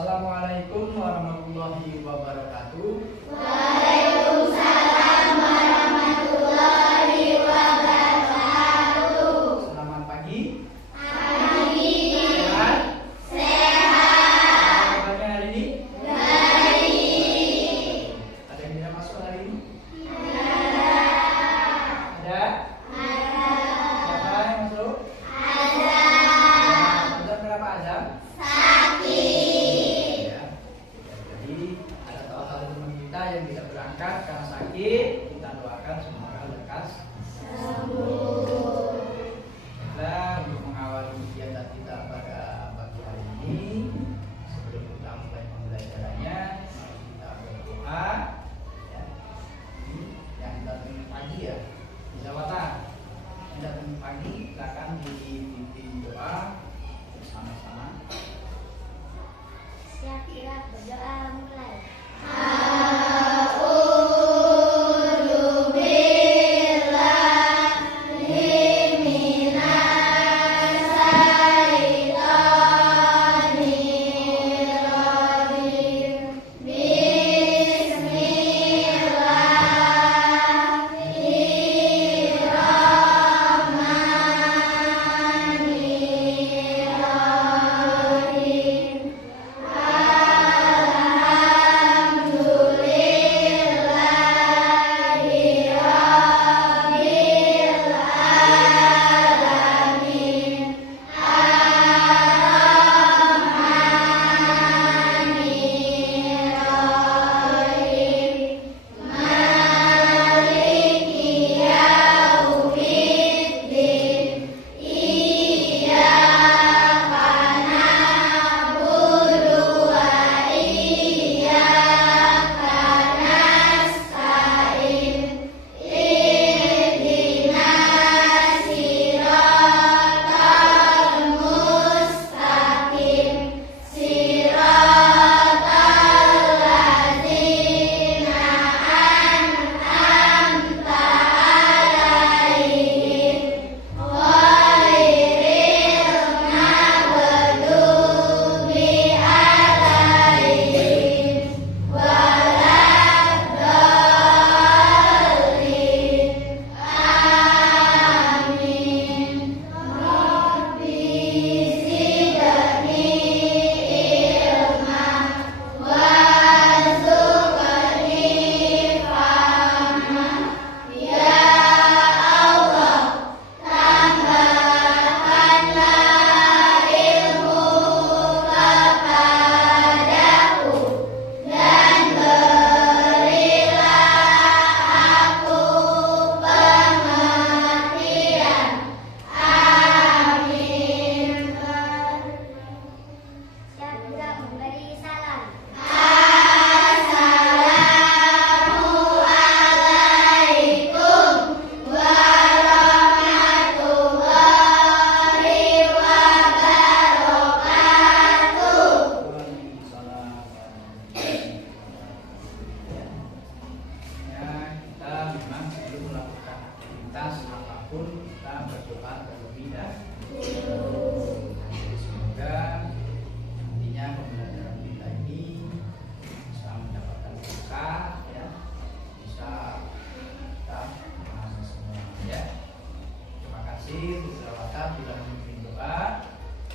Assalamualaikum warahmatullahi wabarakatuh. Waalaikumsalam warahmatullahi wabarakatuh. Selamat pagi. Pagi. Sehat? Sehat. Kabarnya hari ini? Baik. Ada yang tidak masuk hari ini? Ada. Ada? Siapa yang masuk? Ada. Azam berapa azam? Sakit. Ya. Jadi ada salah satu teman kita yang tidak berangkat karena sakit. Kita doakan semoga lekas Sembuh. Nah, untuk mengawali kegiatan kita pada pagi hari ini, sebelum kita mulai pembelajarannya, mari kita berdoa. Ya. Ini yang datang pagi ya, bisa wata. Yang datang pagi, silakan dipimpin doa bersama-sama. Siap-siap berdoa mulai.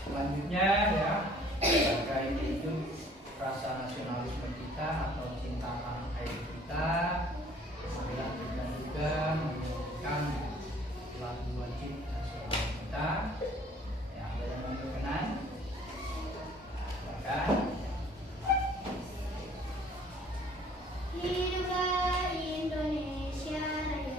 Selanjutnya ya, sebagai hidup rasa nasionalisme kita atau cinta tanah air kita, marilah kita juga menjalankan lagu wajib nasional kita. Yang ada yang berkenan, silakan. Hiduplah Indonesia Raya.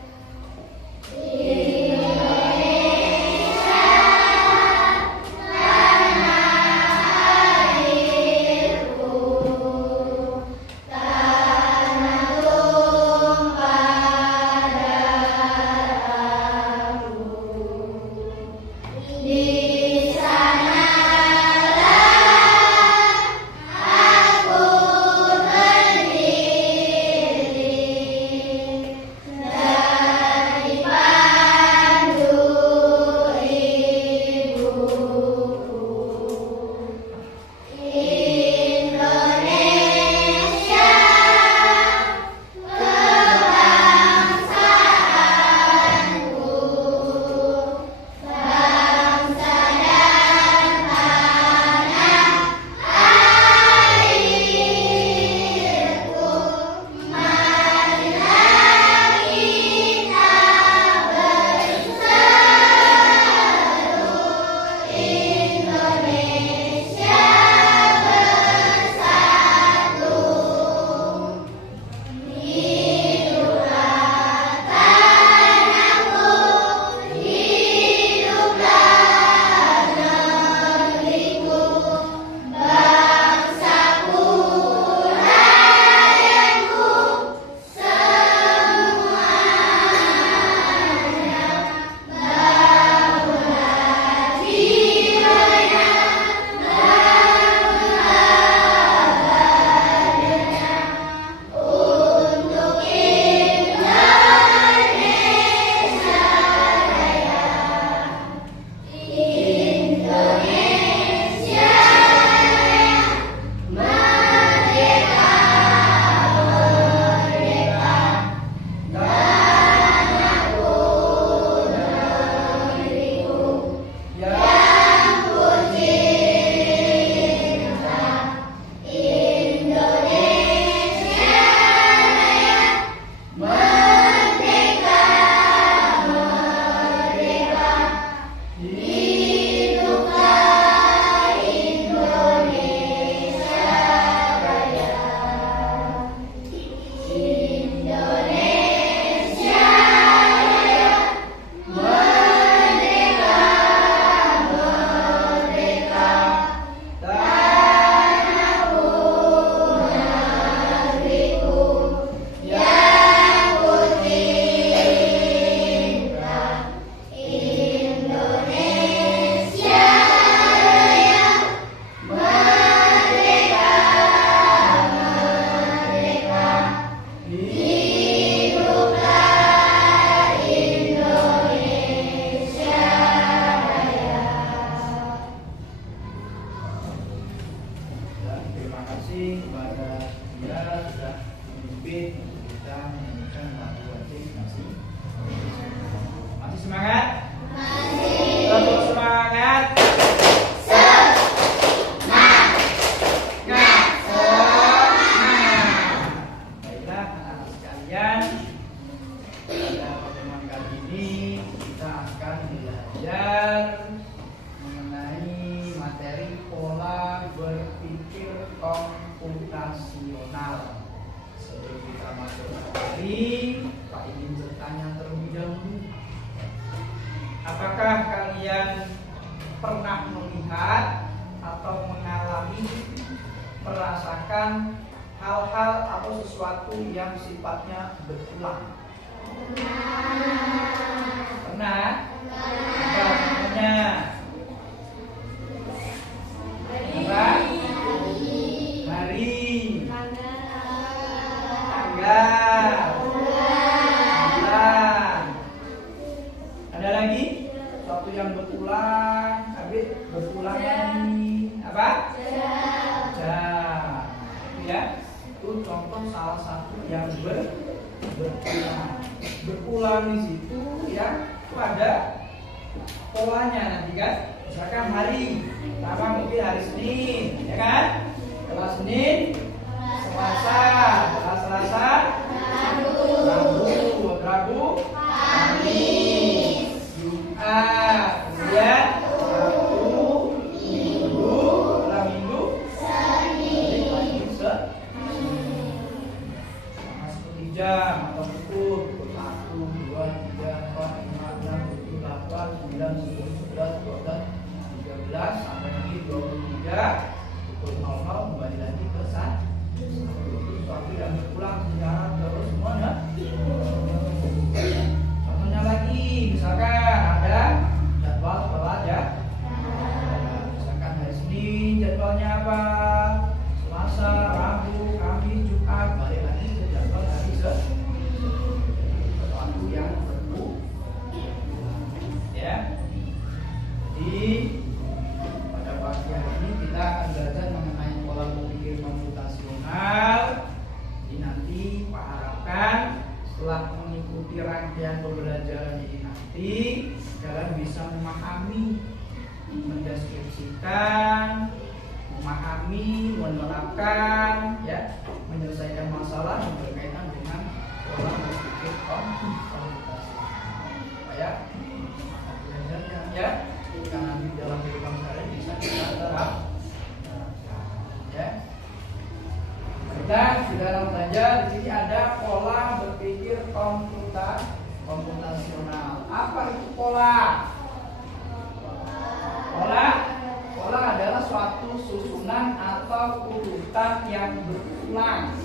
Di komputasional. Sebelum kita masuk materi, Pak ingin bertanya terlebih dahulu. Apakah kalian pernah melihat atau mengalami, merasakan hal-hal atau sesuatu yang sifatnya berulang? Pernah? Apa namanya? Apa? Hari, tanggal, bulan. Ada lagi? Sesuatu yang berulang, habis berulang lagi. Apa? Jam. Ya, itu contoh salah satu yang berulang. Berulang di situ ya, itu ada polanya nanti kan. Misalkan hari pertama mungkin hari Senin, ya kan? Setelah Senin, Selasa, setelah Selasa, Rabu, Kamis, Jumat, kemudian Sabtu, Minggu, setelah Minggu, Senin, sama seperti jam atau pukul 1, 2, 3, 4, 5, 6, 7, 8, 9, 10, 11, 12, 13 sampai nanti 23 pukul 00 kembali lagi ke saat sesuatu yang berulang secara terus semuanya. Contohnya lagi, misalkan ada jadwal sekolah ya. Misalkan hari Senin jadwalnya apa? Selasa, Rabu, Kamis, Jumat, balik lagi ke jadwal hari sesuatu yang berulang. Ya. Jadi pada pagi hari ini kita akan belajar mengenai pola berpikir komputasional. Jadi nanti Pak harapkan setelah mengikuti rangkaian pembelajaran ini nanti kalian bisa memahami, mendeskripsikan, memahami, menerapkan, ya, menyelesaikan masalah yang berkaitan dengan pola berpikir komputasional. Ya, belajarnya ya. Karena di dalam kehidupan sehari bisa kita terapkan. Ya. Kita di dalam belajar di sini ada pola berpikir komputasional. Apa itu pola? Pola adalah suatu susunan atau urutan yang berulang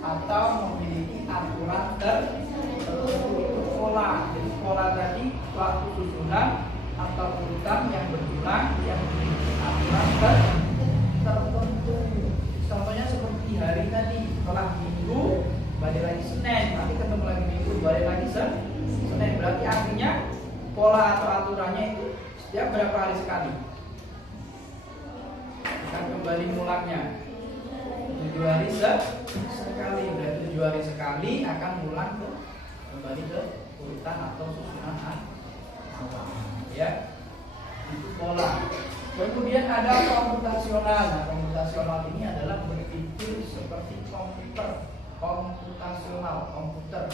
atau memiliki aturan tertentu. Itu pola. Jadi pola tadi suatu susunan atau urutan yang berulang yang memiliki aturan tertentu. Contohnya seperti hari tadi, setelah Minggu balik lagi Senin, nanti ketemu lagi Minggu balik lagi Senin. Berarti artinya pola atau aturannya itu setiap berapa hari sekali akan kembali mulangnya 7 hari sekali. Berarti 7 hari sekali akan mulang kembali ke urutan atau susunan awal. Ya, itu pola. Kemudian ada komputasional. Nah, komputasional ini adalah berpikir seperti komputer. Komputasional, komputer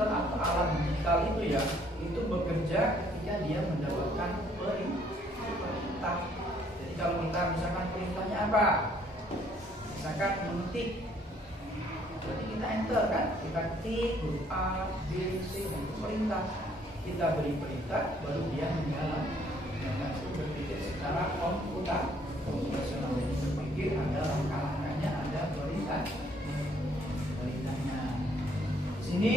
atau alat digital itu ya, itu bekerja ketika dia mendapatkan perintah. Jadi kalau kita misalkan perintahnya apa? Misalkan mengetik, berarti kita enter kan, kita ketik huruf A, B, C, itu perintah. Kita beri perintah, baru dia menjalan. Jangan berpikir secara komputasional. Berpikir ada langkah-langkahnya, ada perintahnya. Di sini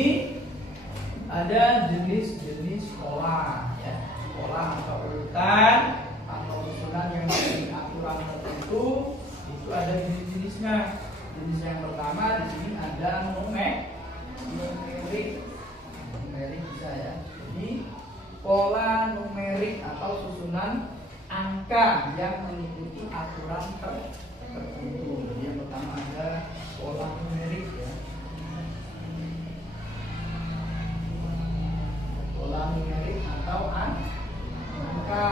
ada jenis-jenis pola, ya. Pola atau urutan atau susunan yang memiliki aturan tertentu itu ada jenis-jenisnya. Jenis yang pertama di sini ada numerik bisa ya. Jadi pola numerik atau susunan angka yang mengikuti aturan tertentu. Jadi yang pertama ada pola numerik ya. Pola numerik atau angka.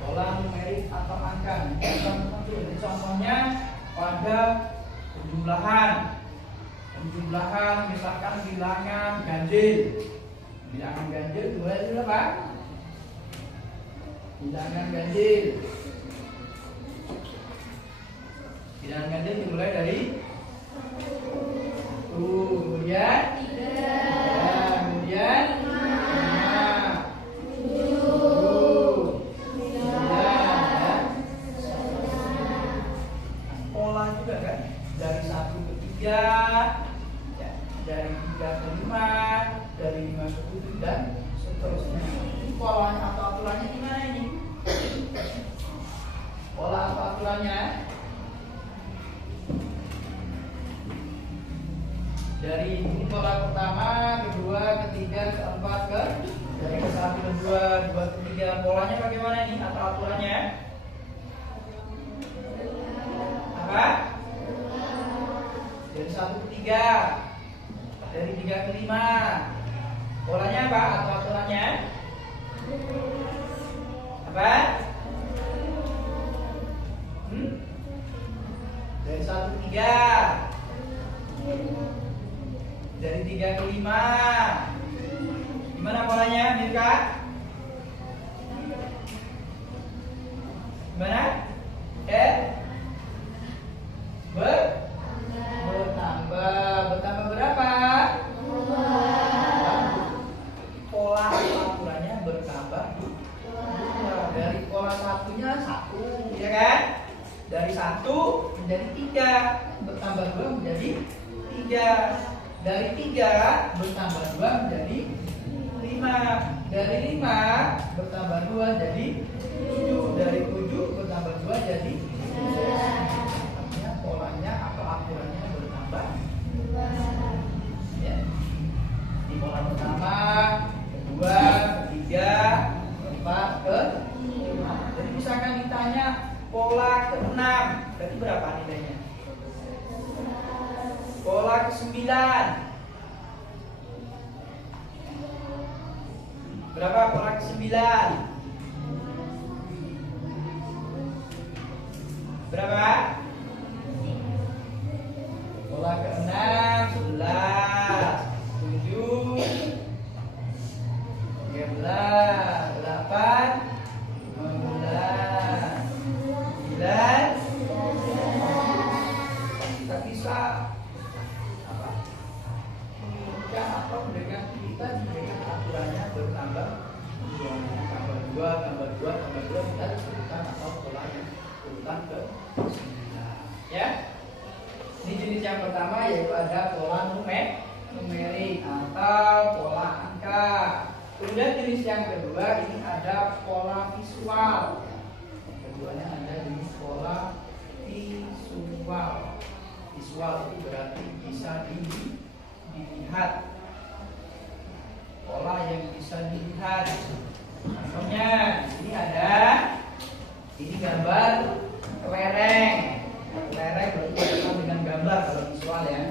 Pola numerik atau angka. Jadi contohnya pada penjumlahan. Penjumlahan misalkan bilangan ganjil. Bilangan ganjil dimulai dari apa? Bilangan ganjil. Bilangan ganjil dimulai dari kemudian 3, kemudian 5, 7, 9, pola juga kan dari 1 ke 3, ya, dari 3 ke 5, dari 5 ke 7 dan seterusnya. Ini polanya atau aturannya gimana ini? Pola atau aturannya? Dari ini pola pertama, kedua, ketiga, keempat, dari ke 1 ke 2, 2 ke 3. Polanya bagaimana ini atau aturannya? Apa? Dari 1 ke 3, dari 3 ke 5. Polanya apa atau aturannya? Apa? Dari 1 ke 3, dari 3 ke 5. Gimana polanya, Mirka? Gimana? Bertambah berapa? Pola aturannya bertambah 2. Dari pola satunya 1, ya kan? Dari 1 menjadi 3, bertambah 2 menjadi 3. Dari 3 bertambah 2 menjadi 5. Dari 5 bertambah 2 jadi 7. Dari 7 bertambah 2 jadi 9. Artinya polanya atau aturannya bertambah 2. Ya. Di pola pertama, kedua, ketiga, keempat, ke-5. Jadi misalkan ditanya pola ke-6, berarti berapa nilainya? Pola ke-9 berapa? Pola ke-9 berapa? Pola ke-6 11, 7, 13, 8, 15, 9. Kita bisa atau dengan kita dengan aturannya bertambah 2, tambah 2, tambah 2, tambah 2, kita disebutkan atau polanya urutan ke 9. Ya. Ini jenis yang pertama yaitu ada pola numerik atau pola angka. Kemudian jenis yang kedua ini ada pola visual. Keduanya ada jenis pola visual. Visual itu berarti bisa dilihat, pola yang bisa dilihat. Contohnya ini ada, ini gambar kelereng. Kelereng berarti dengan gambar kalau visual ya.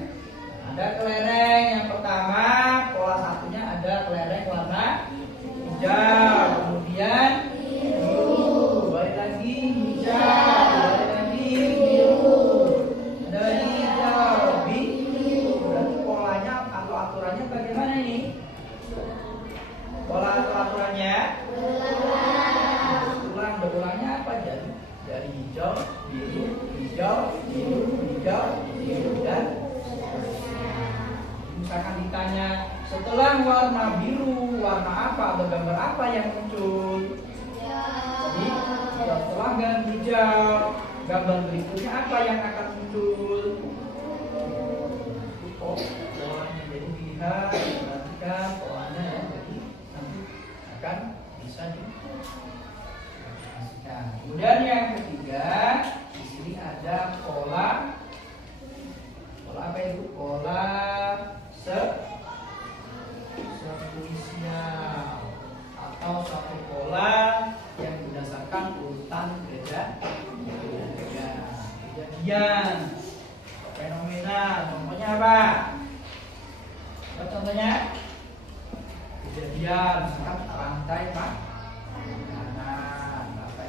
Ada kelereng yang pertama, pola satunya ada kelereng warna hijau, kemudian biru, balik lagi hijau, balik lagi biru, ada lagi hijau, biru. Berarti polanya atau aturannya bagaimana ini? Pola atau aturannya? Berulangnya apa jadi? Dari hijau, biru, hijau, biru, hijau, biru dan misalkan ditanya setelah warna biru, warna apa atau gambar apa yang muncul? Jadi setelah gambar hijau, gambar berikutnya apa yang akan muncul? Polanya jadi dilihat, perhatikan polanya ya, jadi nanti akan bisa diaplikasikan. Kemudian yang ketiga, di sini ada pola apa itu? Pola sekuensial atau satu pola yang berdasarkan urutan kejadian, fenomena. Contohnya apa? Contohnya kejadian, misalkan rantai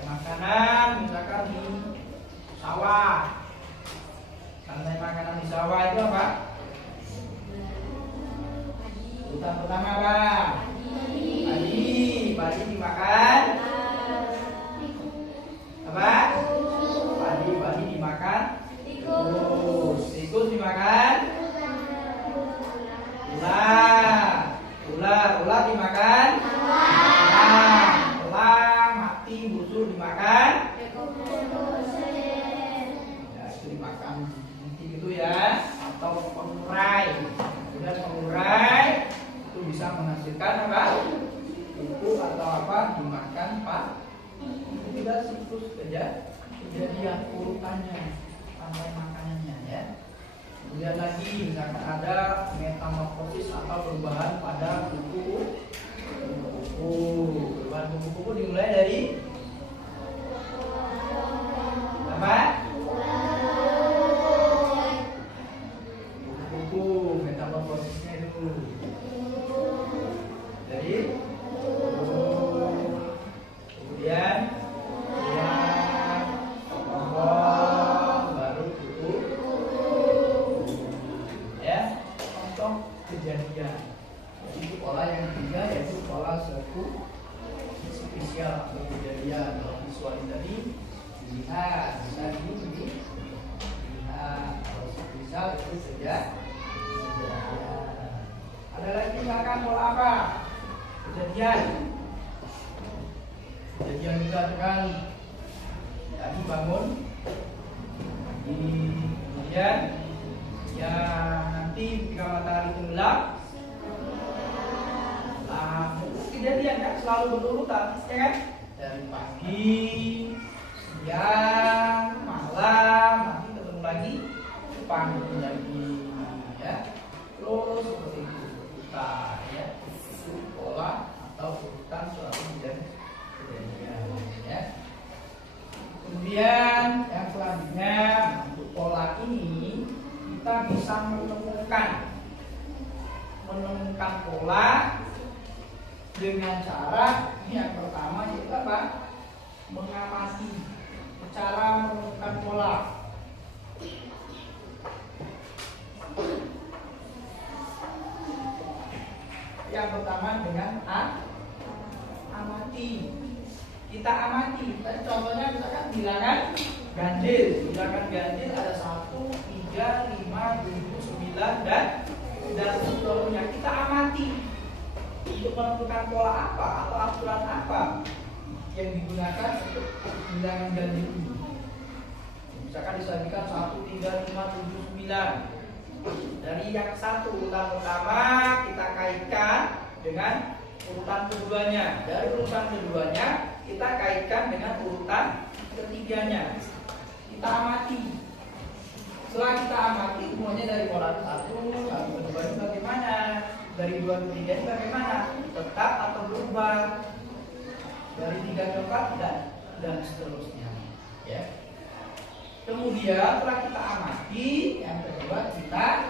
makanan, misalkan di sawah. Rantai makanan di sawah itu apa? Urutan pertama apa? Padi dimakan. Apa? Padi dimakan busuk dimakan. Ya, itu dimakan nanti gitu ya. Atau pengurai. Kemudian pengurai itu bisa menghasilkan apa? Pupuk atau apa dimakan Pak. Itu tidak siklus kejadian urutannya sampai makanannya ya. Kemudian lagi misalkan ada metamorfosis atau perubahan pada kuku. Perubahan kuku dimulai dari apa? Kuku metamorfosisnya itu dari kemudian baru kuku ya. Contoh kejadian. Jadi pola yang ketiga yaitu pola spesial atau kejadian. Kalau visual tadi dilihat, bisa dilihat. Kalau spesial itu kejadian. Ada lagi misalkan pola apa? Kejadian misalkan tadi bangun kemudian ya nanti ketika matahari tenggelam. Nah, kejadian kan selalu berurutan, ya kan? Dari pagi, siang, malam, nanti ketemu lagi pagi lagi, ya. Terus seperti itu urutan, ya. Itu pola atau urutan suatu kejadian, ya. Kemudian yang selanjutnya untuk pola ini kita bisa menemukan pola dengan cara yang pertama yaitu apa? Mengamati. Cara menemukan pola. Yang pertama dengan amati. Kita amati. Tadi contohnya misalkan bilangan ganjil. Bilangan ganjil ada 1, 3, 5, 7, 9 dan seterusnya. Kita amati untuk menentukan pola apa atau aturan apa yang digunakan untuk bilangan ganjil ini. Misalkan disajikan 1, 3, 5, 7, 9. Dari yang satu urutan pertama kita kaitkan dengan urutan keduanya. Dari urutan keduanya kita kaitkan dengan urutan ketiganya. Kita amati. Setelah kita amati semuanya dari pola 1 ke 2 ini bagaimana? Dari 2 ke 3 ini bagaimana? Tetap atau berubah? Dari 3 ke 4 dan seterusnya. Ya. Kemudian setelah kita amati, yang kedua kita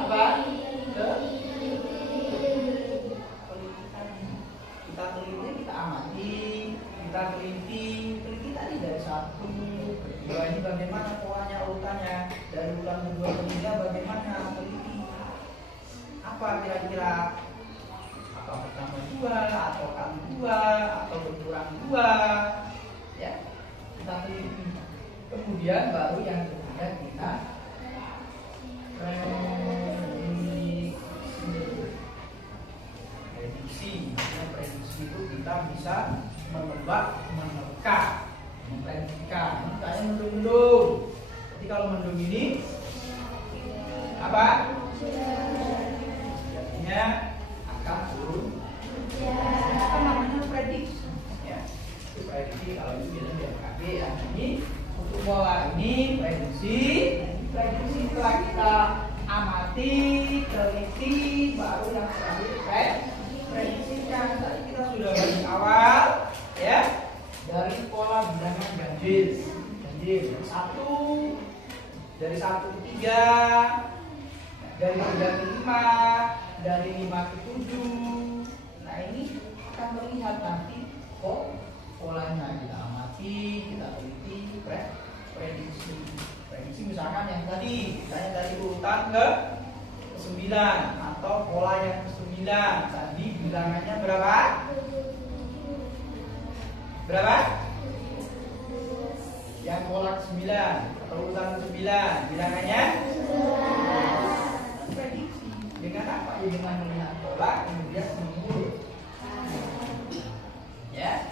apa? Kita teliti, kita amati, kita teliti tadi dari 1 ke 2 ini bagaimana polanya urutannya, dari urutan kedua ke 3 bagaimana teliti. Apa kira-kira? Apa pertama 2 atau kali 2 atau berkurang 2? Ya, kita teliti. Kemudian baru yang ketiga kita prediksi. Prediksi itu kita bisa menebak, menerka, memprediksikan. Misalnya mendung-mendung. Jadi kalau mendung ini apa? Artinya akan turun. Itu namanya prediksi. Ya, itu prediksi kalau itu biasanya di FKB ya. Ini untuk pola ini prediksi setelah kita amati, teliti, baru yang selanjutnya prediksikan. Tadi kita sudah bahas awal, ya, dari pola bilangan ganjil. Dari 1 ke 3, dari 3 ke 5, dari 5 ke 7. Nah ini akan terlihat nanti kok polanya kita amati, kita teliti, prediksi misalkan yang tadi, misalnya dari urutan ke 9 atau pola yang ke 9 tadi bilangannya berapa? Yang pola ke 9 atau urutan ke 9 bilangannya prediksi dengan apa? Ya, dengan melihat pola kemudian mengurut, ya.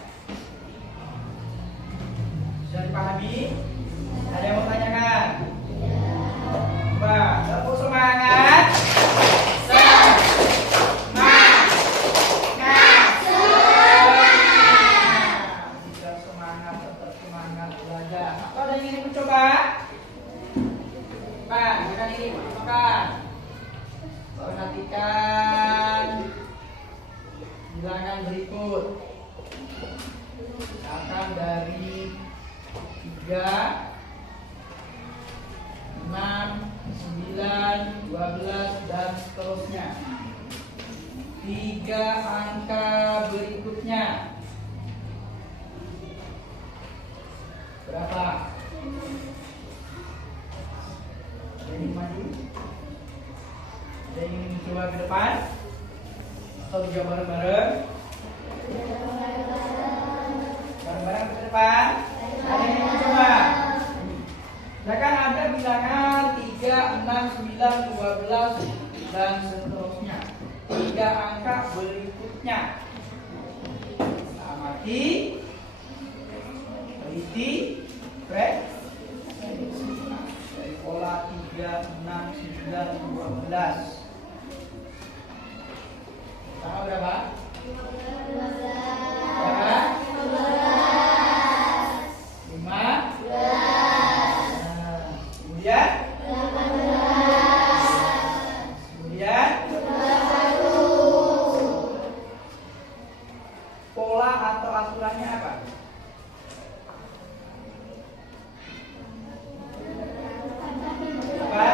9, 12 dan seterusnya. 3 angka berikutnya berapa? Ada yang maju? Ada yang ingin coba ke depan? Atau juga bareng-bareng? Bareng-bareng ke depan? Ada yang ingin coba? Silakan, ada bilangan 3, 6, 9, 12 dan seterusnya. 3 angka berikutnya. Amati, teliti, dari pola 3, 6, 9, 12. Sama berapa? Berapa? 5. Kemudian? Kemudian? Pola atau aturannya apa? Apa?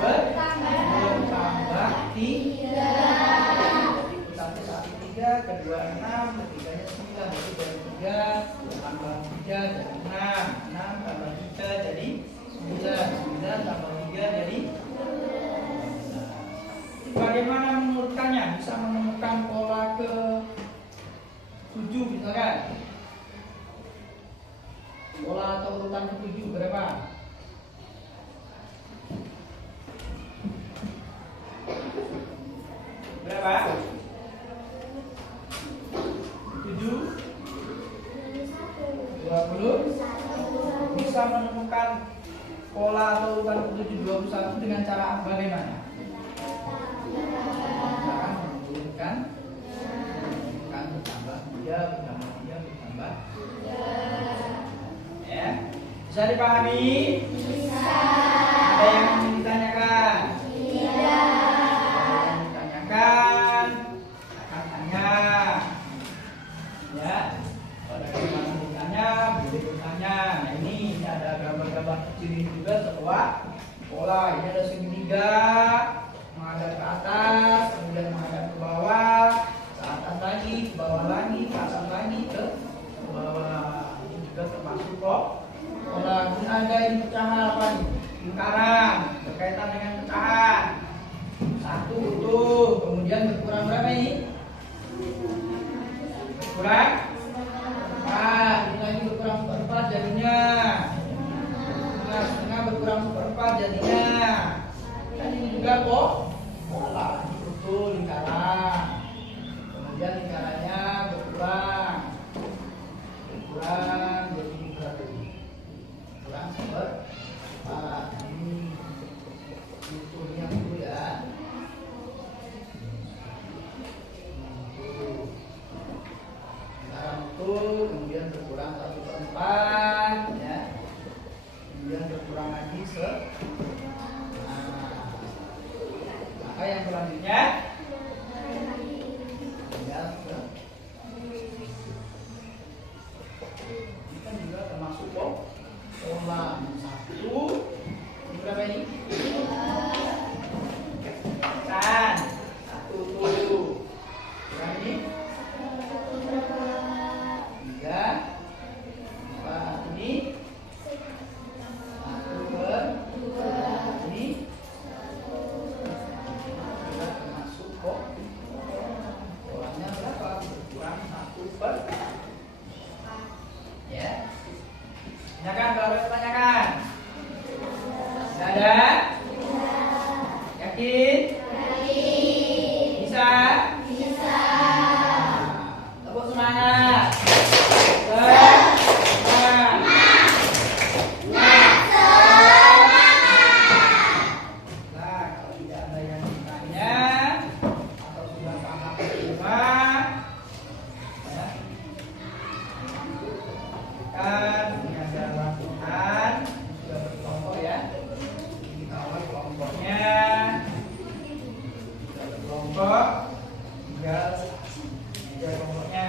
Bertambah 3. Jadi pusatnya 1 3, kedua 6, ketiganya 9. Jadi dari 3 tambah 3 jadi 6, 6 tambah 3 jadi 9, 9 tambah 3 jadi 11. Bagaimana menurutkannya? Bisa menemukan pola ke 7 misalkan. Pola atau urutan ke 7 berapa? Berapa? 7, 20. Bisa menemukan pola atau urutan ke 7, 21 dengan cara bagaimana? Cara menurunkan bertambah 3, bertambah 3, bertambah 3. Ya, bisa dipahami? Bisa. Ada yang ingin ditanyakan? Tidak. Ada yang ditanyakan? Akan tanya. Ya, pada yang ditanya boleh bertanya. Nah ini ada gambar-gambar kecil ini juga sebuah pola. Ini ada segitiga menghadap ke atas, kemudian menghadap ke bawah, ke atas lagi, ke bawah lagi, ke atas lagi, ke bawah. Ini juga termasuk pola. Ini ada yang pecahan apa nih? Lingkaran berkaitan dengan pecahan. 1 utuh, kemudian berkurang berapa ini? Berkurang 4. Ini lagi berkurang seperempat jadinya. Setengah berkurang seperempat jadinya. Dan ini juga pola. Ini utuh lingkaran. Kemudian lingkarannya berkurang jadi berapa ini? Berkurang seperempat. Ini utuhnya itu ya. Lingkaran utuh, kemudian berkurang 1/4 ya. Kemudian berkurang lagi maka yang selanjutnya tinggal ini kan juga termasuk pola 1. Ini berapa ini? Kan 1 tuh. Berapa ini? 3, 4. Ini 1/2. Ini juga termasuk polanya berapa? Berkurang 1/4. Ya. Silakan kalau ada pertanyaan. Tidak ada? Yakin? Bisa? Tepuk semangat. Nah, kalau tidak ada yang bertanya atau sudah paham semua, ya, kan ini ada latihan sudah berkelompok ya. Kita awal kelompoknya sudah berkelompok, tinggal kelompoknya.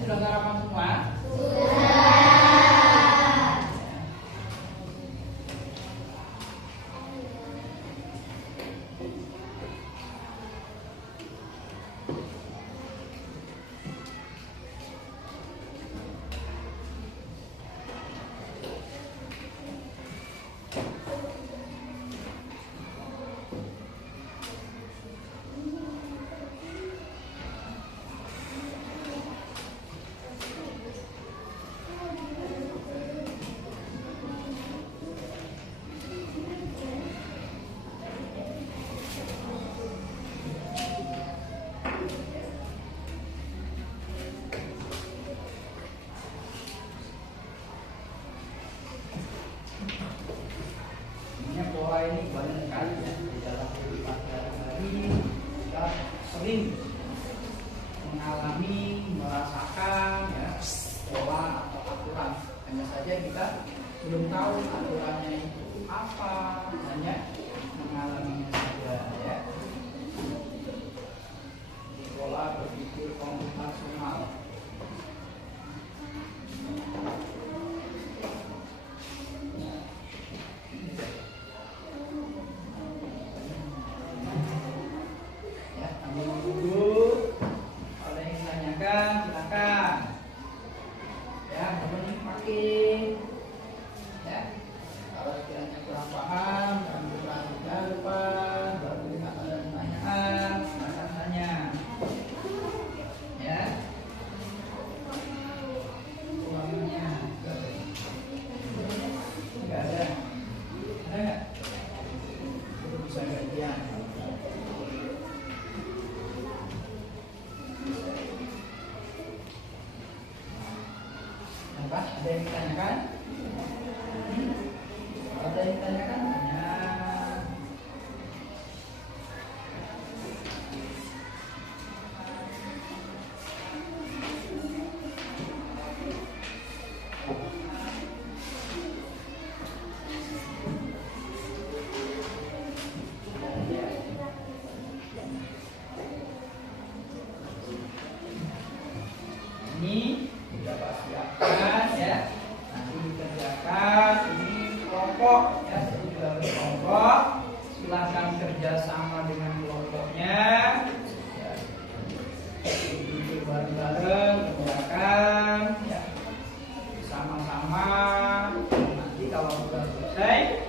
Sudah sarapan semua? Pola ini banyak sekali ya di dalam kehidupan sehari-hari. Kita sering mengalami, merasakan ya pola atau aturan. Hanya saja kita belum tahu aturannya itu apa, hanya mengalaminya saja ya. Di pola berpikir komputasional. Ada yang ditanyakan? Ada yang ditanyakan? Tanya. Ini sudah pasti siapkan ya. Nanti dikerjakan ini kelompok ya, sudah berkelompok. Silahkan kerjasama dengan kelompoknya. Ya. Duduk bareng-bareng, kerjakan ya. Sama-sama. Nanti kalau sudah selesai,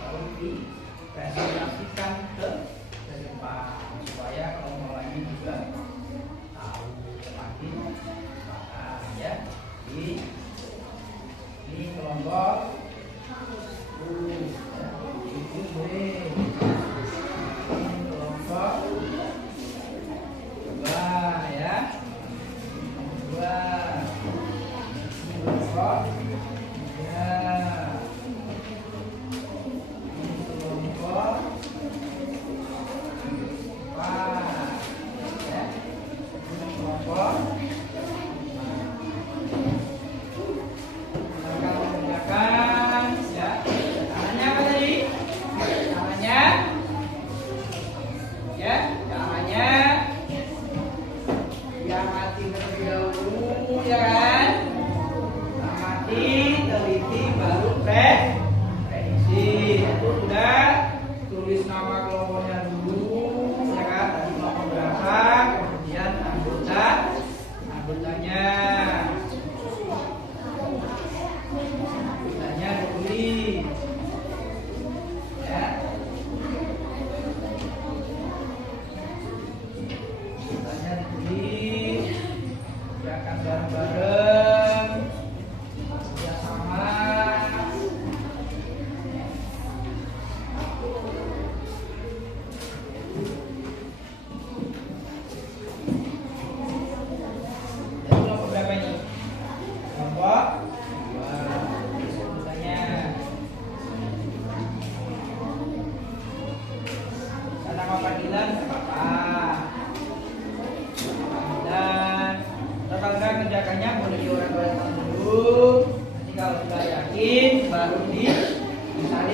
baru dipresentasikan ke depan supaya kelompoknya juga tahu semakin ya. Ini kelompok itu boleh. Ini kelompok dua ya. Dua. Ini kelompok tiga. Ini kelompok empat ya.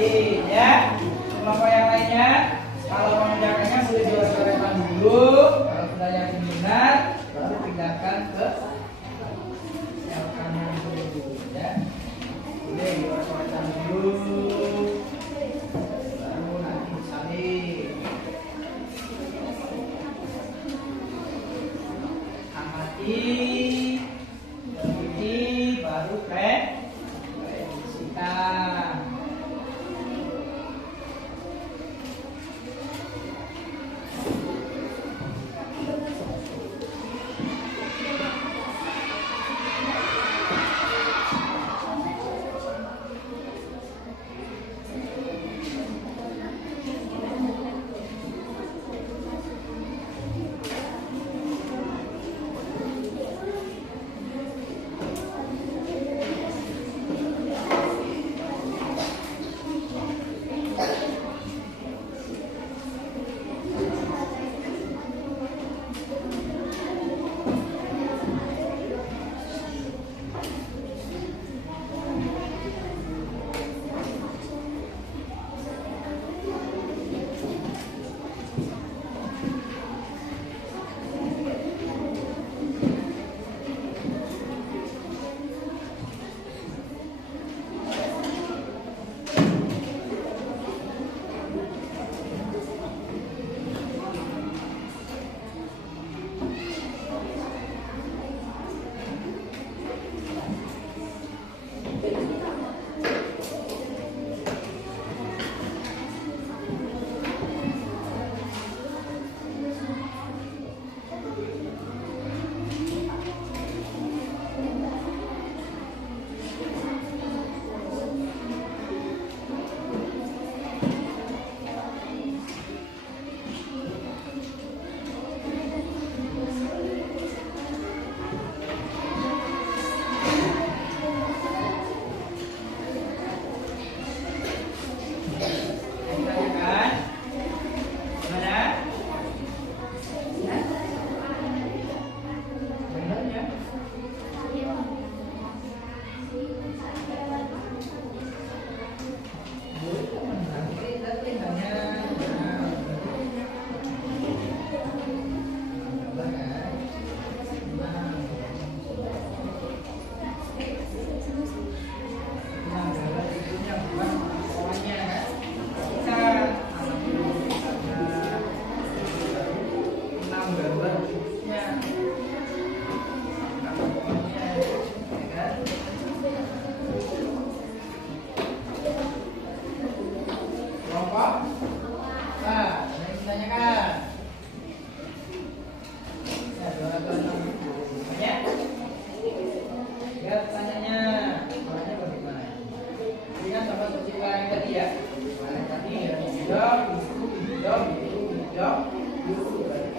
salin ya. Kelompok yang lainnya kalau mengerjakannya boleh dicoret-coretan dulu. Kalau sudah yakin benar baru pindahkan ke sel kanan dulu ya. Boleh dicoret-coretan dulu baru nanti disalin. Amati, teliti, baru prediksikan.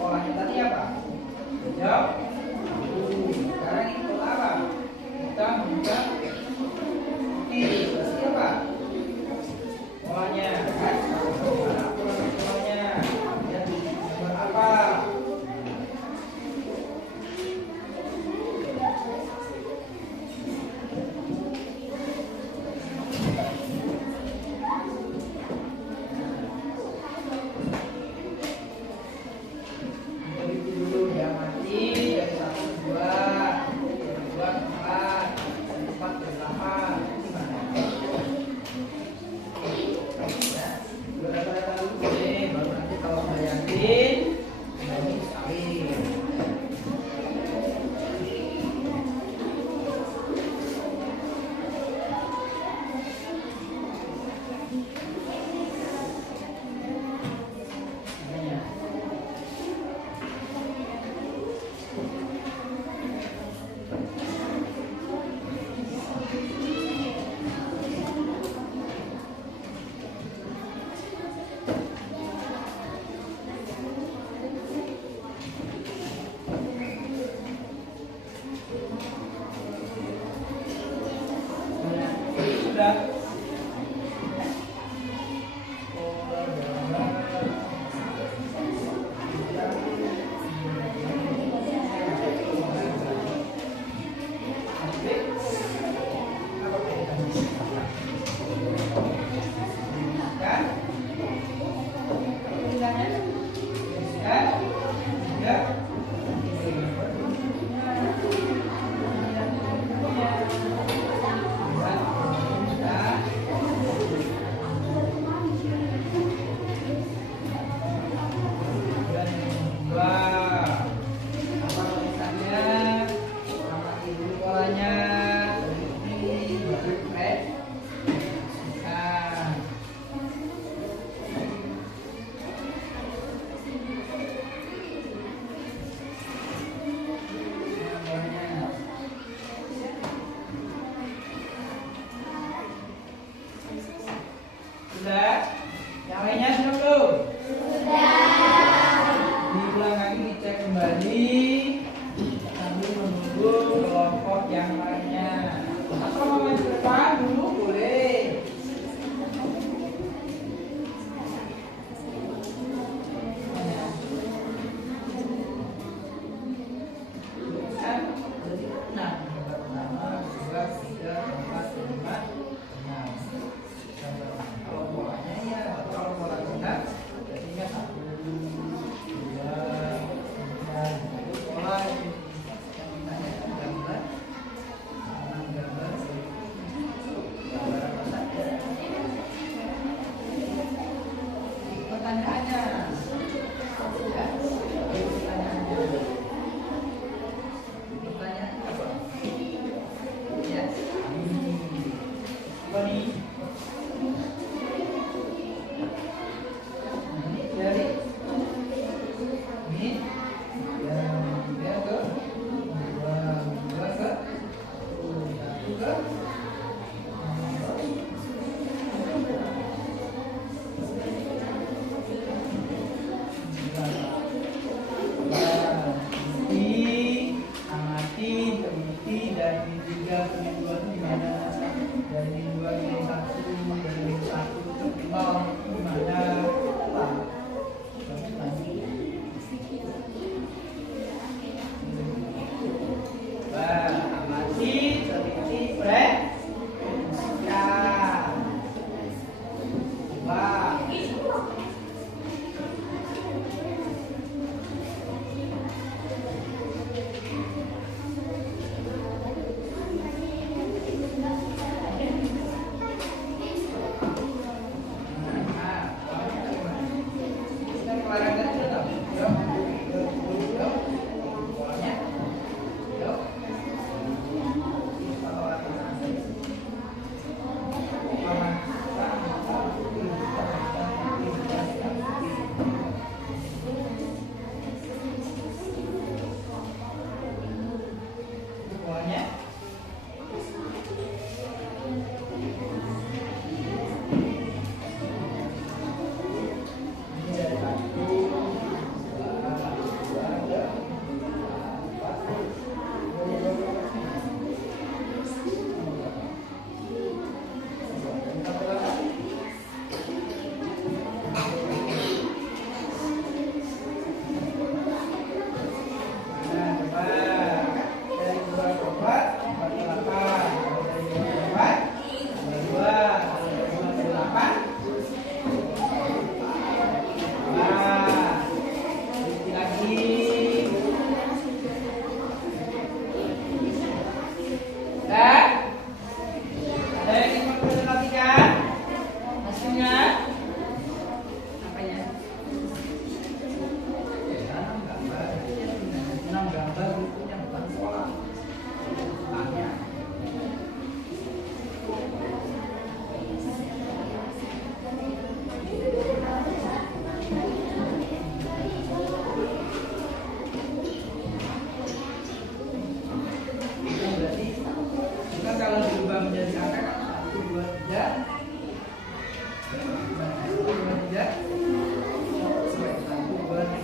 Olahnya tadi apa? Jawab. Sekarang itu apa? Kita buka berarti apa? Polanya kan? Polanya dan gambar apa?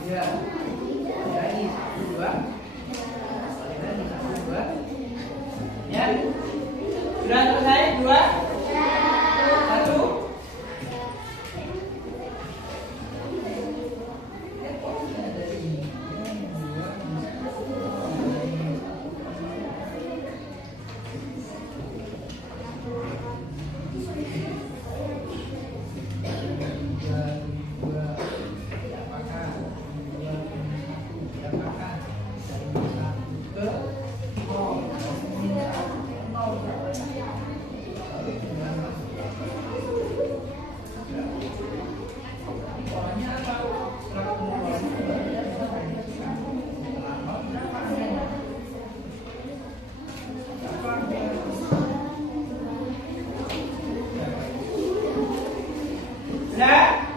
tiga. Balik lagi, satu, dua. Balik lagi, satu, dua. Ya. Sudah selesai? Dua? Satu? Sudah?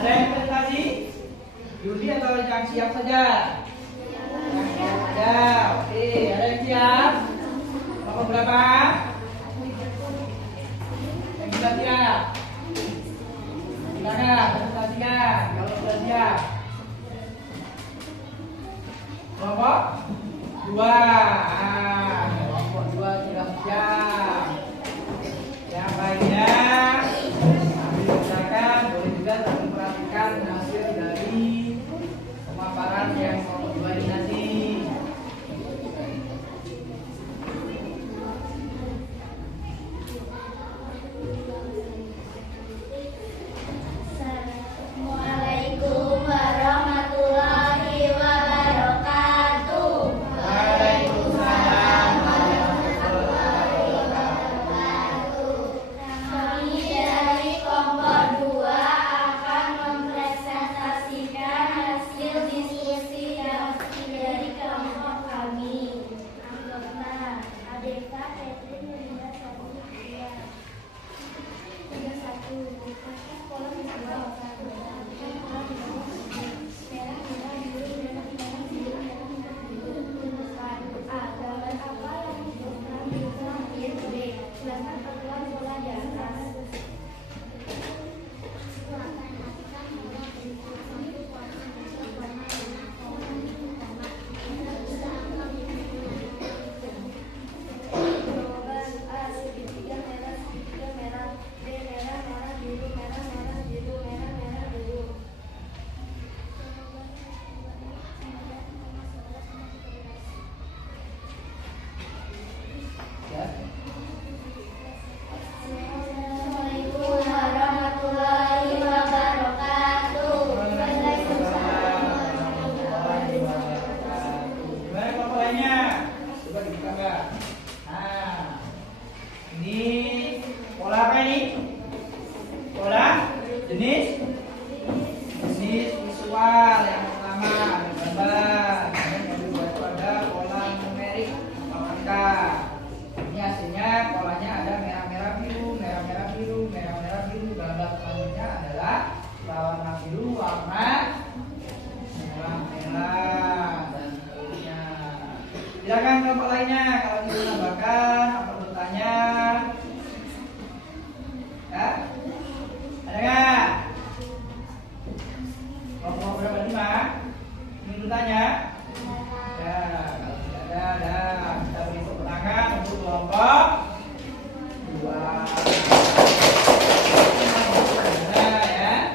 Ada yang presentasi? Yudi atau yang siap saja? Yang siap saja. Oke, ada yang siap? Nomor berapa? Yang sudah siap? Silakan presentasinya kalau sudah siap. Kelompok 2. Kelompok 2 sudah siap. Yang lainnya boleh juga sambil perhatikan hasil dari pemaparan yang kelompok 2 ini nanti. Assalamualaikum warahmatullahi wabarakatuh. Waalaikumsalam. Kami dari kelompok 2 akan mempresentasikan hasil diskusi dari kelompok kami. Anggota Adeka, Catherine, Melinda, Satu, 31. Pola merah, merah, biru, merah, biru, merah, biru. A. Gambar apa yang disebutkan di lampiran B? Silakan ulang pola di atas. Jawaban A, segitiga merah, segitiga merah. B, merah, merah, biru, merah, merah, biru, merah, merah, biru. Ya. Assalamualaikum warahmatullahi wabarakatuh. Gimana kelompok lainnya? Coba dibuka enggak? Nah, ini pola apa ini? Pola jenis visual yang pertama ada gambar, kemudian yang kedua itu ada pola numerik atau angka. Ini hasilnya polanya ada merah-merah biru, merah-merah biru, merah-merah biru. Gambar selanjutnya adalah warna biru, warna merah-merah dan seterusnya. Silakan kelompok lainnya kalau ingin menambahkan atau bertanya. Ya? Ada nggak? Kelompok berapa 5? Ingin bertanya? Ya, kalau tidak ada, kita beri tepuk tangan untuk kelompok 2. Nah, ya.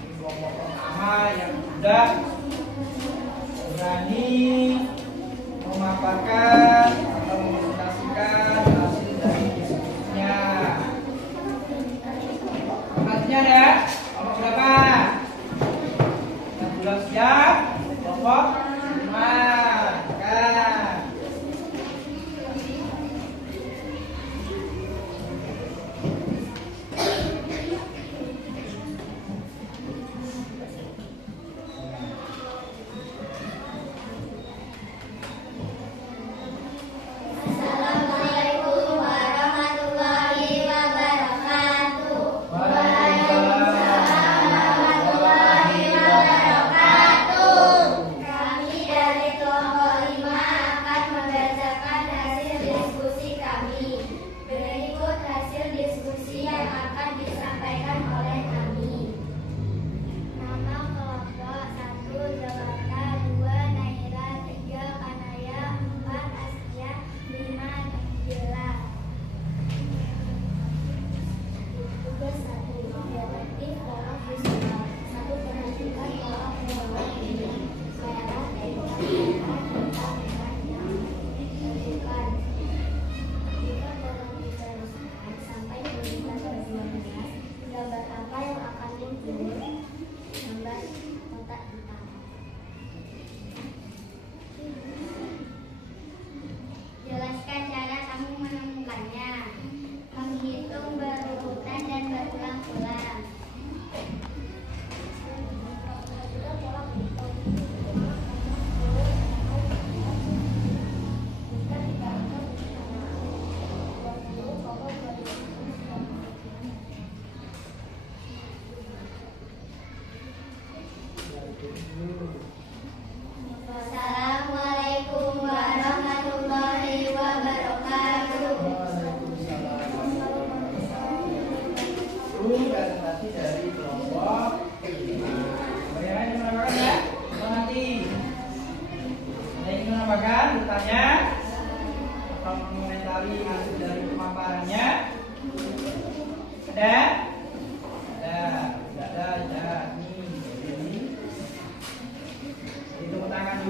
Ini kelompok pertama yang sudah berani memaparkan atau mempresentasikan hasil dari diskusinya. Hasilnya ada kelompok berapa? Yang sudah siap kelompok 5. Kan? Assalamualaikum warahmatullahi wabarakatuh. Waalaikumsalam warahmatullahi wabarakatuh. Kami dari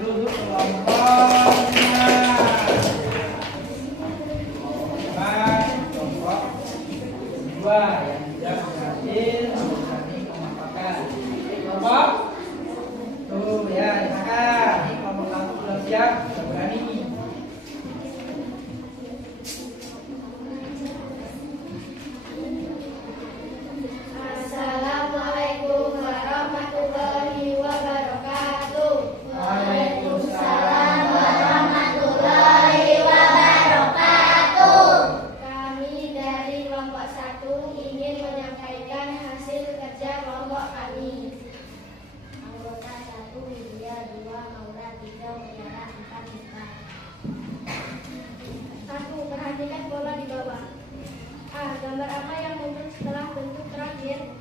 dulu untuk kelompoknya. Kelompok dua yang tidak berhasil berani memaparkan. Kelompok tuh ya, silakan. Ini kelompok satu sudah siap, sudah berani. Assalamualaikum warahmatullahi wabarakatuh. Waalaikumsalam warahmatullahi wabarakatuh. Kami dari kelompok 1 ingin menyampaikan hasil kerja kelompok kami. Anggota 1 Widya, 2 Maura, 3 Mutiara, 4 Mita. 1. Perhatikan pola di bawah. A. Gambar apa yang muncul setelah bentuk terakhir?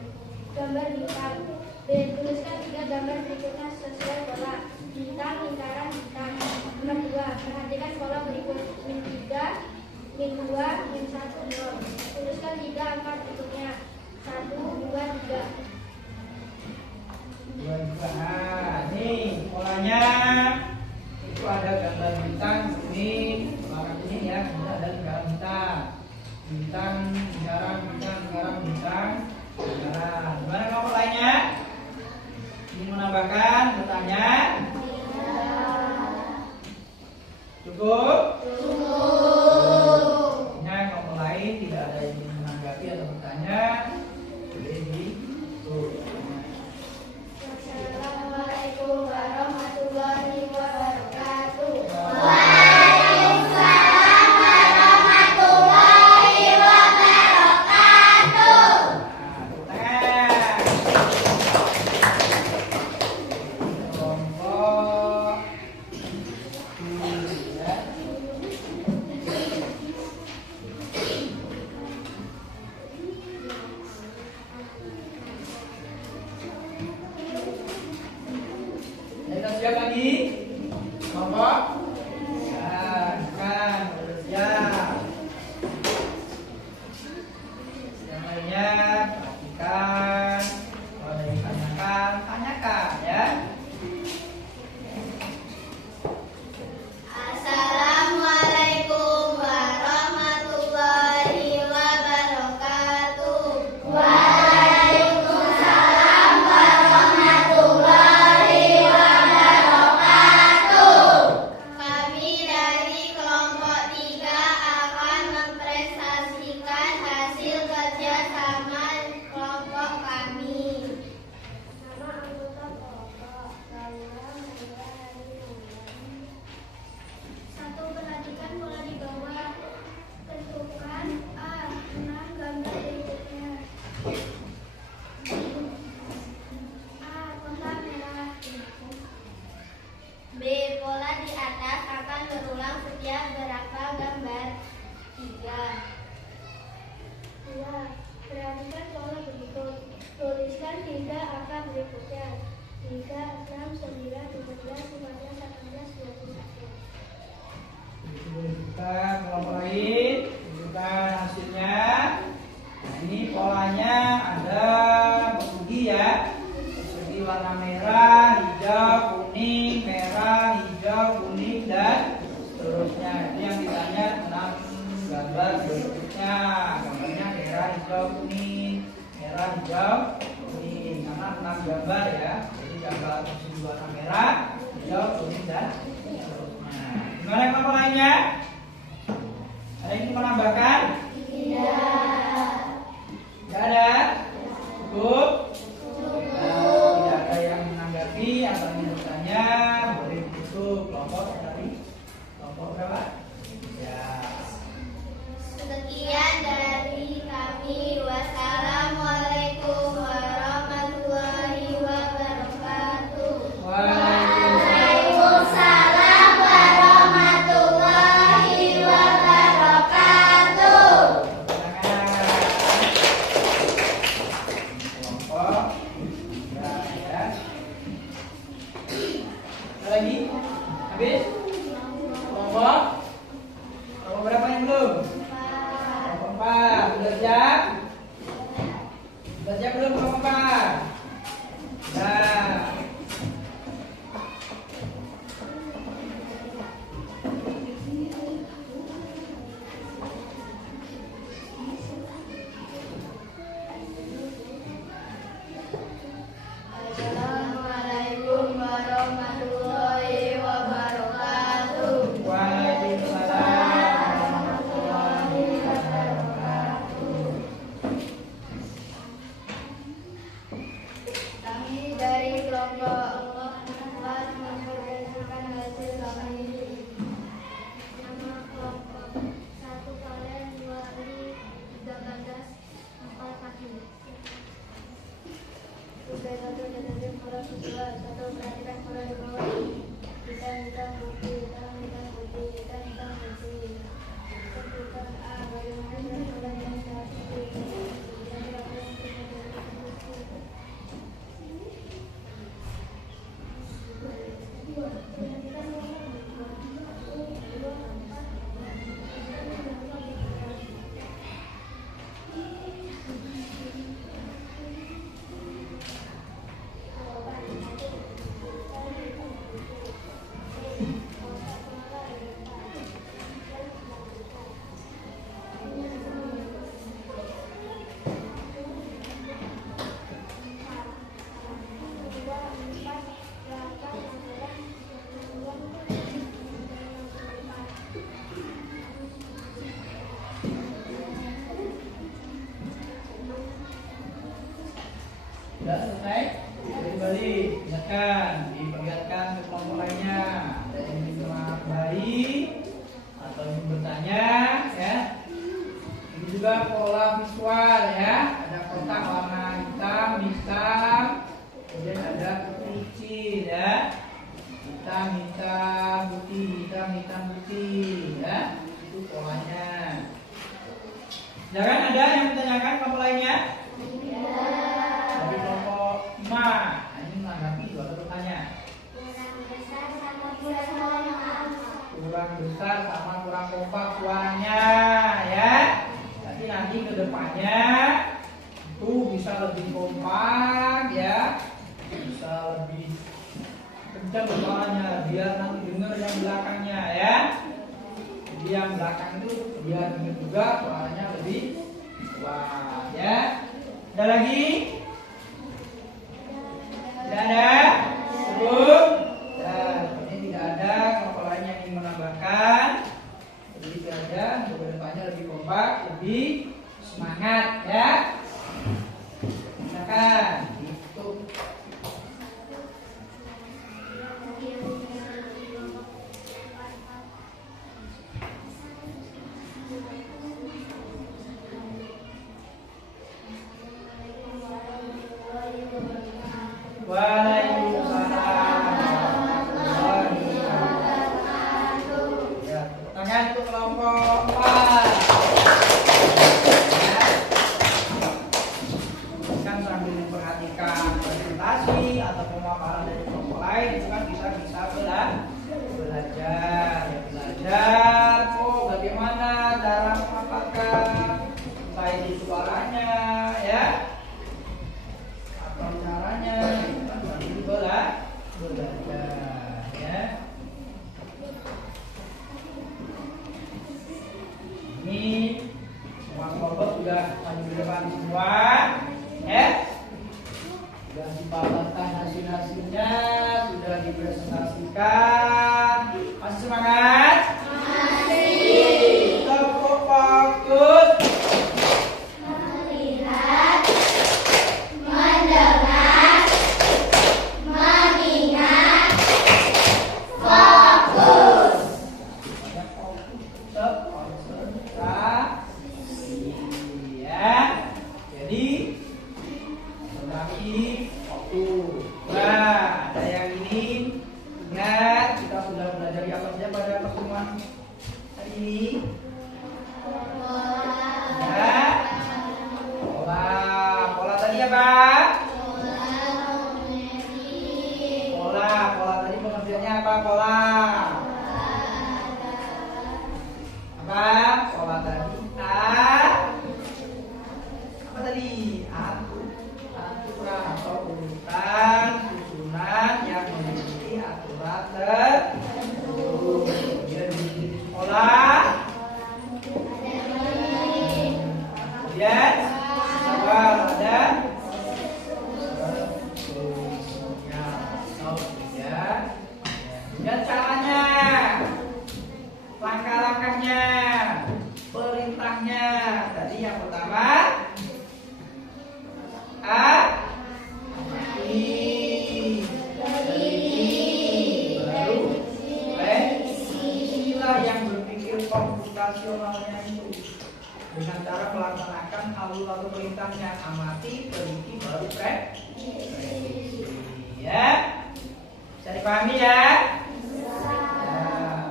Gambar bintang. B. Tuliskan 3 gambar berikutnya sesuai pola. Bintang, lingkaran, bintang. Nomor 2. Perhatikan pola berikut. Min 3, min 2, min 1, 0. Tuliskan 3 angka berikutnya. 1, 2, 3. Dua juga. Nah, nih polanya itu ada gambar bintang ini, warna kuning ya, kemudian ada lingkaran bintang, bintang, lingkaran, bintang, lingkaran, bintang, lingkaran. Gimana kelompok lainnya? Ingin menambahkan? Bertanya? Cukup? Nah, kelompok lain tidak ada yang ingin menanggapi atau bertanya, boleh ditutup. Assalamualaikum warahmatullahi wabarakatuh. Kita siap lagi? Kelompok? Ya, kan, sudah siap. Yang lainnya, perhatikan. Kalau ada yang tanyakan, tanyakan ya. Assalamualaikum warahmatullahi wabarakatuh. Waalaikumsalam warahmatullahi wabarakatuh. Kami dari kelompok 3 akan mempresentasikan hasil kerja sama kelompok kami. Nama anggota kelompok Laura, Maura, Hari, Maulana. 1. Perhatikan pola di bawah. Tentukan A. 6 gambar berikutnya. A. Kotak merah. B. Pola di atas akan berulang setiap berapa gambar? 3. 2. Perhatikan pola berikut. Tuliskan 3 angka berikutnya. 3, 6, 9, 12, 15, 18, 21. Kita kelompok lain, tunjukkan hasilnya. Nah, ini polanya ada persegi ya. Persegi warna merah, hijau, kuning, merah, hijau, kuning, dan seterusnya. Ini yang ditanya 6 gambar berikutnya. Gambarnya merah, hijau, kuning, merah, hijau, kuning. Karena 6 gambar ya. Jadi gambar persegi warna merah, hijau, kuning, dan seterusnya. Gimana kelompok lainnya? Ada yang ingin menambahkan? Tidak. Tidak ada? Cukup? Tidak ada yang menanggapi atau ingin bertanya, boleh ditutup. Kelompok tadi? Kelompok berapa? Ya. Sekian dari kami. Wassalamualaikum warahmatullahi wabarakatuh. Waalaikumsalam warahmatullahi wabarakatuh. Kelompok ya. Ada lagi? Habis? Kelompok? Kelompok berapa yang belum? Kelompok 4. Sudah siap? Sudah siap belum kelompok 4? Nah. Sudah selesai? Kembali, ingatkan, diperlihatkan ke kelompok lainnya. Ada yang ingin kembali atau ingin bertanya, ya. Ini juga pola visual, ya. Ada kotak warna hitam, kemudian ada putih, ya. Hitam, putih, ya. Itu polanya. Jangan ada yang bertanyakan kelompok lainnya? Dari kelompok 5, ini menanggapi dua pertanyaan. Kurang besar sama kurang kompak suaranya, ya. Tapi nanti ke depannya itu bisa lebih kompak, ya. Bisa lebih kencang suaranya biar nanti dengar yang belakangnya, ya. Jadi yang belakang itu biar dengar juga suaranya lebih kuat, ya. Ada lagi? Tidak ada? Cukup? Nah, seperti tidak ada kelompok lain yang ingin menambahkan. Jadi itu aja, untuk kedepannya lebih kompak, lebih semangat, ya. Silakan. Itu. Waalaikumsalam warahmatullahi wabarakatuh. Ya, tepuk tangan untuk kelompok 4. Ya. Kan sambil memperhatikan presentasi atau pemaparan dari kelompok lain itu kan bisa belajar. Ya, belajar. Oh, bagaimana cara memaparkan entah itu suaranya, ya. Caranya kan sambil belajar, ya. Ini semua kelompok sudah maju di depan semua, ya. Sudah dipaparkan hasil-hasilnya, sudah dipresentasikan. Masih semangat? Masih. Tepuk fokus. Dan caranya, langkah-langkahnya, perintahnya. Tadi yang pertama, baru inilah yang berpikir komputasionalnya itu dengan cara melaksanakan alur atau perintahnya, amati, teliti, baru prediksi. Ya, bisa dipahami ya?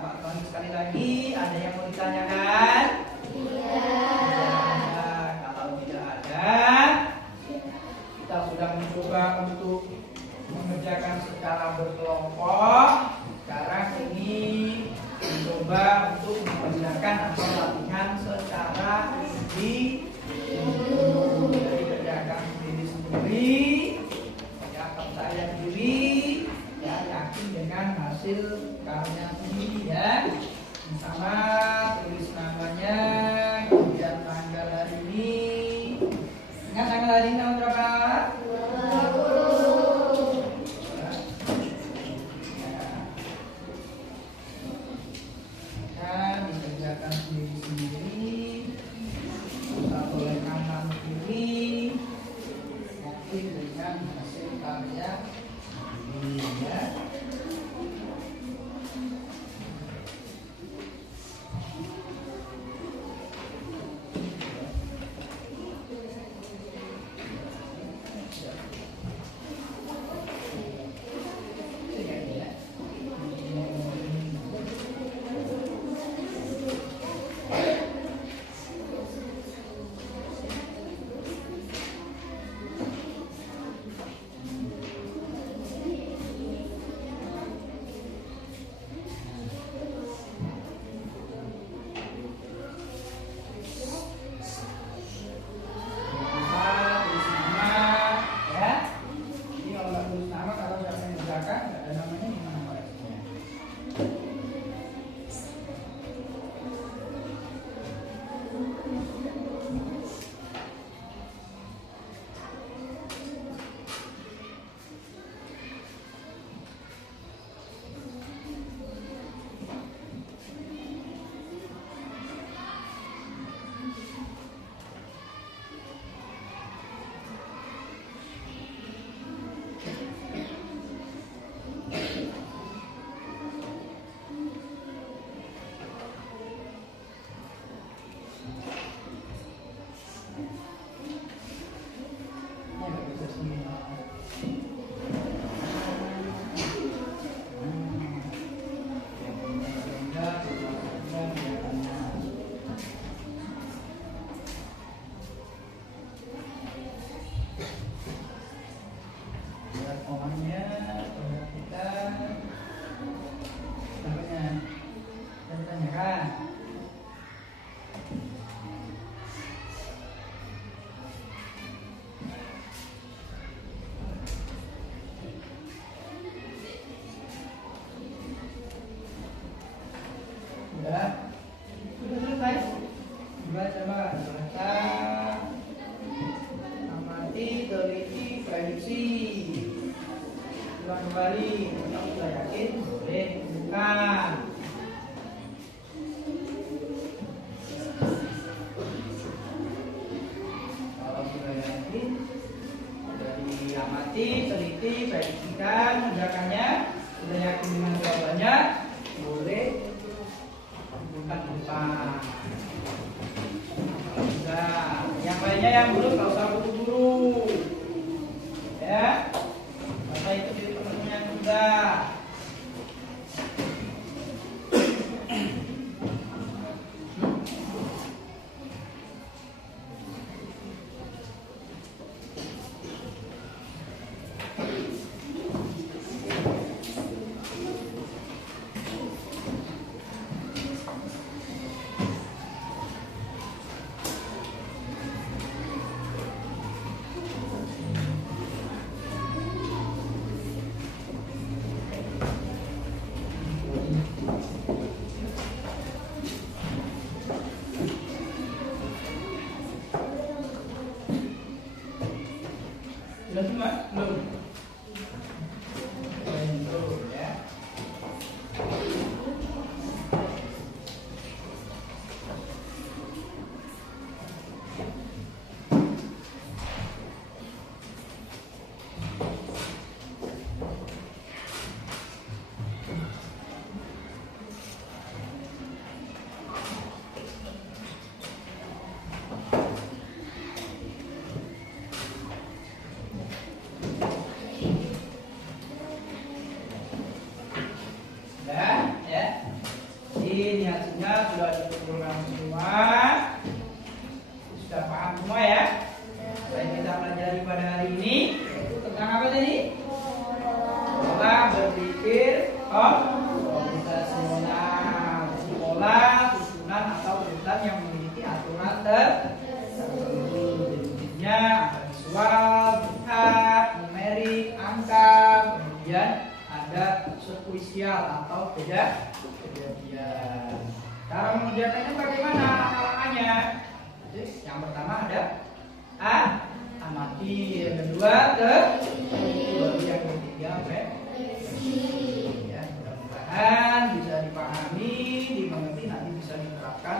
Pak Tony sekali lagi, ada yang mau ditanyakan? Kalau tidak ada, kita sudah mencoba untuk mengerjakan secara berkelompok. dengan hasil karya sendiri ya. Sama tulis namanya, kemudian tanggal hari ini. Ingat tanggal hari ini tanggal berapa? 20. Dikerjakan sendiri-sendiri, kita boleh kanan kiri, nanti dengan hasil karya ini ya. Sudah selesai. Baca baca, amati, teliti, prediksi. Ulang kembali, kalau sudah yakin boleh buka. Kalau sudah yakin, sudah diamati, teliti, prediksikan tindakannya, sudah yakin dengan jawabannya, boleh buka. Nah, yang lainnya yang belum nggak usah buru-buru, ya. Masa itu jadi temennya yang sudah. Sudah semua? Belum? Belum ya. Ini hasilnya sudah dikumpulkan semua, sudah paham semua ya. Apa yang kita pelajari pada hari ini yaitu tentang apa tadi? Pola berpikir komputasional, pola susunan atau urutan yang memiliki aturan tertentu. Jenisnya ada visual, lihat, numerik, angka, kemudian ada spesial atau kejadian. Cara mengerjakannya bagaimana halangannya? Yang pertama ada amati, yang kedua yang ketiga ya, mudah-mudahan bisa dipahami, dimengerti, nanti bisa diterapkan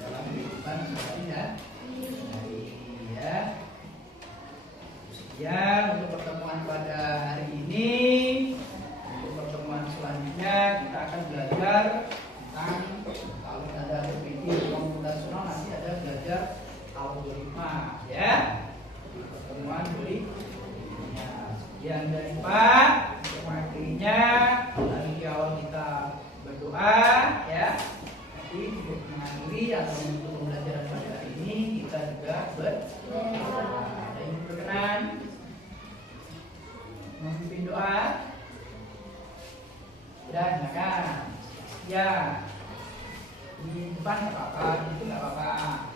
dalam kehidupan sehari-hari ya. Sekian untuk pertemuan pada hari ini. Untuk pertemuan selanjutnya kita akan belajar tentang, kalau ada berpikir komputasional nanti ada belajar algoritma ya. Pertemuan berikutnya. Sekian dari Pak. Untuk mengakhirinya, tadi di awal kita berdoa ya. Nanti untuk mengakhiri atau untuk pembelajaran pada hari ini kita juga berdoa. Ada yang berkenan memimpin doa? Sudah, silakan. Ya, di depan nggak apa-apa, itu nggak apa-apa.